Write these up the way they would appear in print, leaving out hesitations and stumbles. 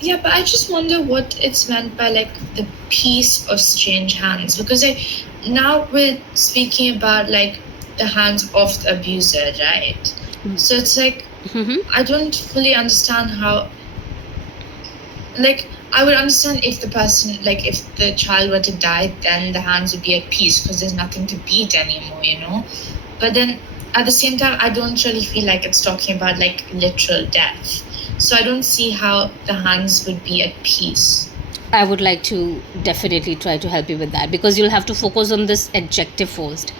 Yeah, but I just wonder what it's meant by like the peace of strange hands, because like now we're speaking about like the hands of the abuser, right? So it's like I don't fully understand how, like, I would understand if the person, like if the child were to die, then the hands would be at peace because there's nothing to beat anymore, you know? But then at the same time, I don't really feel like it's talking about like literal death. So I don't see how the hands would be at peace. I would like to definitely try to help you with that, because you'll have to focus on this adjective first.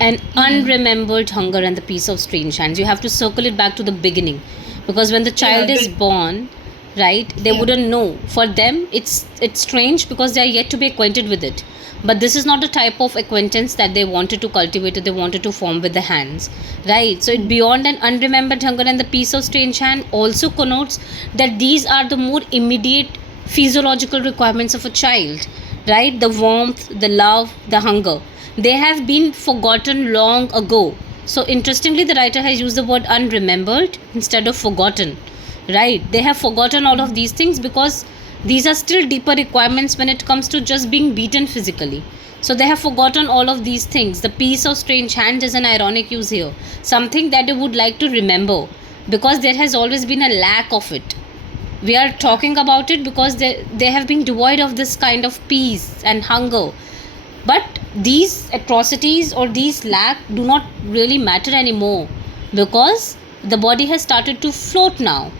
An unremembered hunger and the peace of strange hands. You have to circle it back to the beginning, because when the Yeah, child is but born, right, they yeah. wouldn't know. For them, it's strange because they are yet to be acquainted with it. But this is not the type of acquaintance that they wanted to cultivate or they wanted to form with the hands, right? So it beyond an unremembered hunger and the peace of strange hand also connotes that these are the more immediate physiological requirements of a child, right? The warmth, the love, the hunger, they have been forgotten long ago. So interestingly, the writer has used the word unremembered instead of forgotten, right? They have forgotten all of these things because these are still deeper requirements when it comes to just being beaten physically. So they have forgotten all of these things. The peace of strange hand is an ironic use here, something that they would like to remember, because there has always been a lack of it. We are talking about it because they have been devoid of this kind of peace and hunger. But these atrocities or these lack do not really matter anymore, because the body has started to float now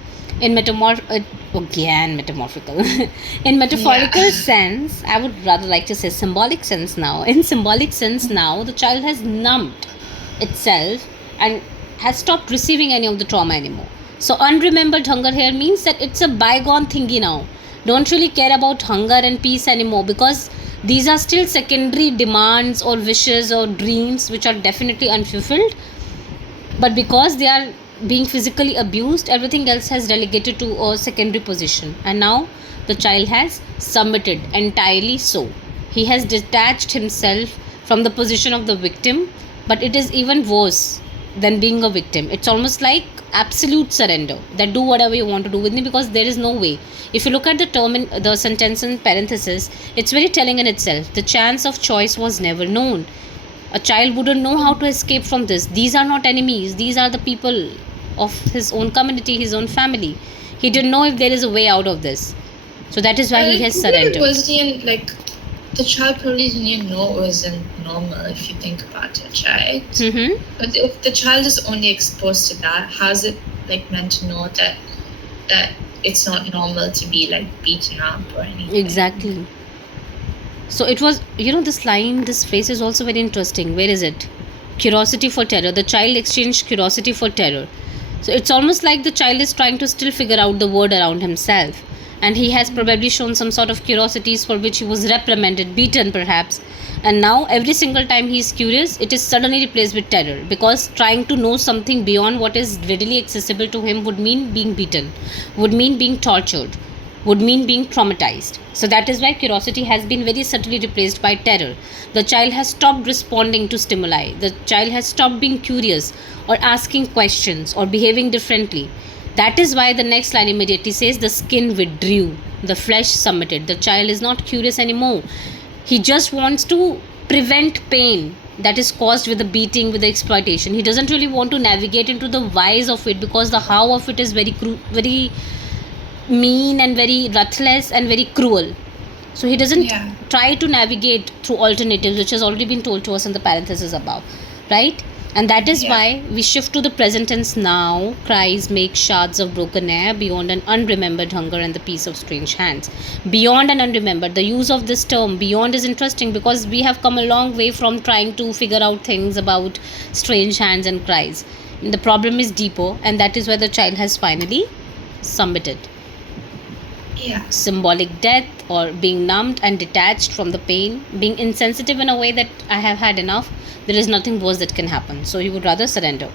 in again metamorphical in Yeah. metaphorical sense. I would rather like to say symbolic sense now. In symbolic sense now, the child has numbed itself and has stopped receiving any of the trauma anymore. So unremembered hunger here means that it's a bygone thingy now. Don't really care about hunger and peace anymore, because these are still secondary demands or wishes or dreams which are definitely unfulfilled. But because they are being physically abused, everything else has relegated to a secondary position. And now the child has submitted entirely. So he has detached himself from the position of the victim. But it is even worse than being a victim. It's almost like absolute surrender, that do whatever you want to do with me, because there is no way. If you look at the term in the sentence in parenthesis, it's very telling in itself. The chance of choice was never known. A child wouldn't know how to escape from this. These are not enemies, these are the people of his own community, his own family. He didn't know if there is a way out of this. So that is why he It has probably surrendered. wasn't even like the child probably didn't even know it wasn't normal if you think about it, right? Mm-hmm. But if the child is only exposed to that, how's it like meant to know that it's not normal to be like beaten up or anything? Exactly. So it was, this line, this phrase is also very interesting. Where is it? Curiosity for terror. The child exchanged curiosity for terror. So it's almost like the child is trying to still figure out the world around himself. And he has probably shown some sort of curiosities for which he was reprimanded, beaten perhaps. And now, every single time he is curious, it is suddenly replaced with terror, because trying to know something beyond what is readily accessible to him would mean being beaten, would mean being tortured, would mean being traumatized. So that is why curiosity has been very subtly replaced by terror. The child has stopped responding to stimuli. The child has stopped being curious or asking questions or behaving differently. That is why the next line immediately says the skin withdrew, the flesh submitted. The child is not curious anymore. He just wants to prevent pain that is caused with the beating, with the exploitation. He doesn't really want to navigate into the whys of it, because the how of it is very mean and very ruthless and very cruel. So he doesn't Yeah. try to navigate through alternatives, which has already been told to us in the parenthesis above, right? And that is Yeah. why we shift to the present tense now. Cries make shards of broken air beyond an unremembered hunger and the peace of strange hands. Beyond and unremembered. The use of this term beyond is interesting, because we have come a long way from trying to figure out things about strange hands and cries. The problem is deeper, and that is where the child has finally submitted. Yeah. Symbolic death, or being numbed and detached from the pain, being insensitive in a way that I have had enough, there is nothing worse that can happen. So he would rather surrender.